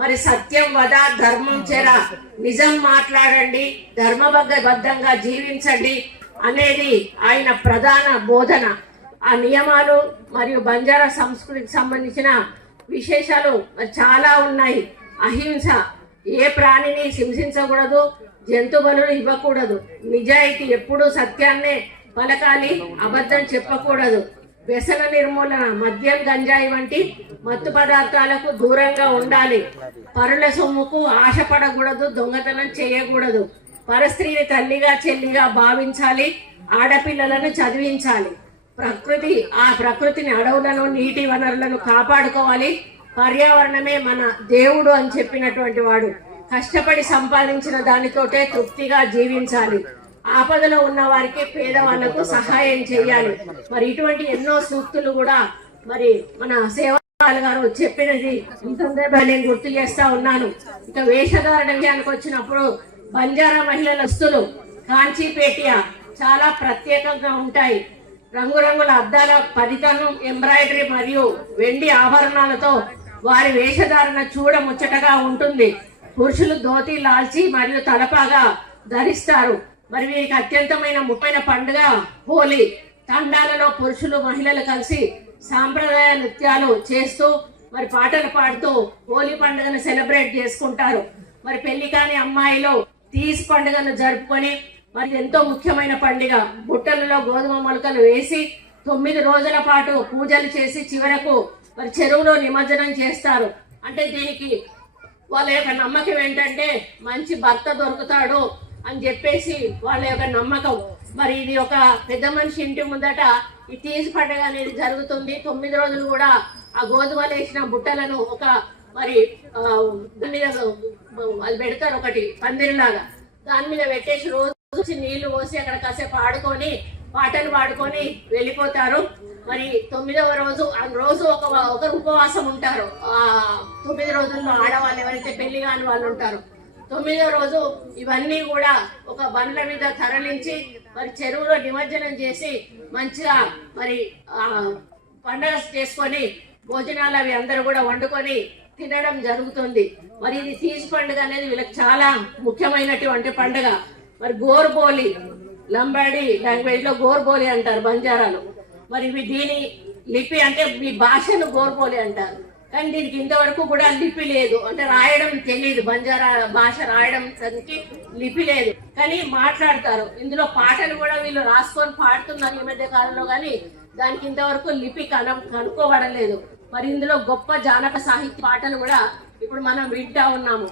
మరి సత్యం వద ధర్మం చెర, నిజం మాట్లాడండి, ధర్మబద్ధంగా జీవించండి అనేది ఆయన ప్రధాన బోధన. ఆ నియమాలు మరియు బంజారా సంస్కృతికి సంబంధించిన విశేషాలు చాలా ఉన్నాయి. అహింస, ఏ ప్రాణిని హింసించకూడదు, జంతు బలులు ఇవ్వకూడదు, నిజాయితీ, ఎప్పుడూ సత్యాన్నే పలకాలి, అబద్ధం చెప్పకూడదు, వ్యసన నిర్మూలన, మద్యం గంజాయి వంటి మత్తు పదార్థాలకు దూరంగా ఉండాలి, పరుల సొమ్ముకు ఆశపడకూడదు, దొంగతనం చేయకూడదు, పరస్త్రీని తల్లిగా చెల్లిగా భావించాలి, ఆడపిల్లలను చదివించాలి, ప్రకృతిని, అడవులను, నీటి వనరులను కాపాడుకోవాలి, పర్యావరణమే మన దేవుడు అని చెప్పినటువంటి వాడు, కష్టపడి సంపాదించిన దానితోటే తృప్తిగా జీవించాలి, ఆపదలో ఉన్న వారికి, పేదవాళ్లకు సహాయం చేయాలి. మరి ఇటువంటి ఎన్నో సూక్తులు కూడా మరి మన సేవలు గారు చెప్పినది ఈ సందర్భంగా నేను గుర్తు చేస్తా ఉన్నాను. ఇక వేషధారణ విషయానికి వచ్చినప్పుడు బంజారా మహిళల దుస్తులు కాంచీపేటియా చాలా ప్రత్యేకంగా ఉంటాయి. రంగురంగుల అద్దాల పరితనం, ఎంబ్రాయిడరీ మరియు వెండి ఆభరణాలతో వారి వేషధారణ చూడముచ్చటగా ఉంటుంది. పురుషులు ధోతి, లాల్చి మరియు తలపాగా ధరిస్తారు. మరి వీరికి అత్యంతమైన ముప్పైన పండుగ హోలీ. తండాలలో పురుషులు మహిళలు కలిసి సాంప్రదాయ నృత్యాలు చేస్తూ మరి పాటలు పాడుతూ హోలీ పండుగను సెలబ్రేట్ చేసుకుంటారు. మరి పెళ్లి కాని అమ్మాయిలు తీజ్ పండుగను జరుపుకొని మరి ఎంతో ముఖ్యమైన పండుగ. బుట్టలలో గోధుమ మొలకలు వేసి 9 రోజుల పాటు పూజలు చేసి చివరకు మరి చెరువులో నిమజ్జనం చేస్తారు. అంటే దీనికి వాళ్ళ యొక్క నమ్మకం ఏంటంటే మంచి భర్త దొరుకుతాడు అని చెప్పేసి వాళ్ళ యొక్క నమ్మకం. మరి ఇది ఒక పెద్ద మనిషి ఇంటి ముందట ఈ తీజ్ పండుగ అనేది జరుగుతుంది. 9 రోజులు కూడా ఆ గోధుమలు వేసిన బుట్టలను ఒక మరి మీద అది పెడతారు, ఒకటి పందిరిలాగా, దాని మీద పెట్టేసి రోజు నీళ్లు పోసి అక్కడ కాసేపు ఆడుకొని పాటలు పాడుకొని వెళ్ళిపోతారు. మరి 9వ రోజు ఆ రోజు ఒకరు ఉపవాసం ఉంటారు. ఆ 9 రోజుల్లో ఆడవాళ్ళు ఎవరైతే పెళ్లి కాని వాళ్ళు ఉంటారు. 9వ రోజు ఇవన్నీ కూడా ఒక బండ్ల మీద తరలించి మరి చెరువులో నిమజ్జనం చేసి మంచిగా మరి పండగ చేసుకొని భోజనాలు అవి అందరూ కూడా వండుకొని తినడం జరుగుతుంది. మరి ఇది తీజ్ పండుగ అనేది వీళ్ళకి చాలా ముఖ్యమైనటువంటి పండుగ. మరి గోర్బోలి, లంబాడి లాంగ్వేజ్ లో గోర్బోలి అంటారు బంజారాలో. మరి దీని లిపి అంటే మీ భాషను గోర్బోలి అంటారు, కానీ దీనికి ఇంతవరకు కూడా లిపి లేదు. అంటే రాయడం తెలియదు, బంజారా భాష రాయడం దానికి లిపి లేదు, కానీ మాట్లాడతారు. ఇందులో పాటలు కూడా వీళ్ళు రాసుకొని పాడుతున్నారు ఈ మధ్య కాలంలో, కానీ దానికి ఇంతవరకు లిపి కనుక్కోబడలేదు. మరి ఇందులో గొప్ప జానపద సాహిత్య పాటలు కూడా ఇప్పుడు మనం వింటా ఉన్నాము.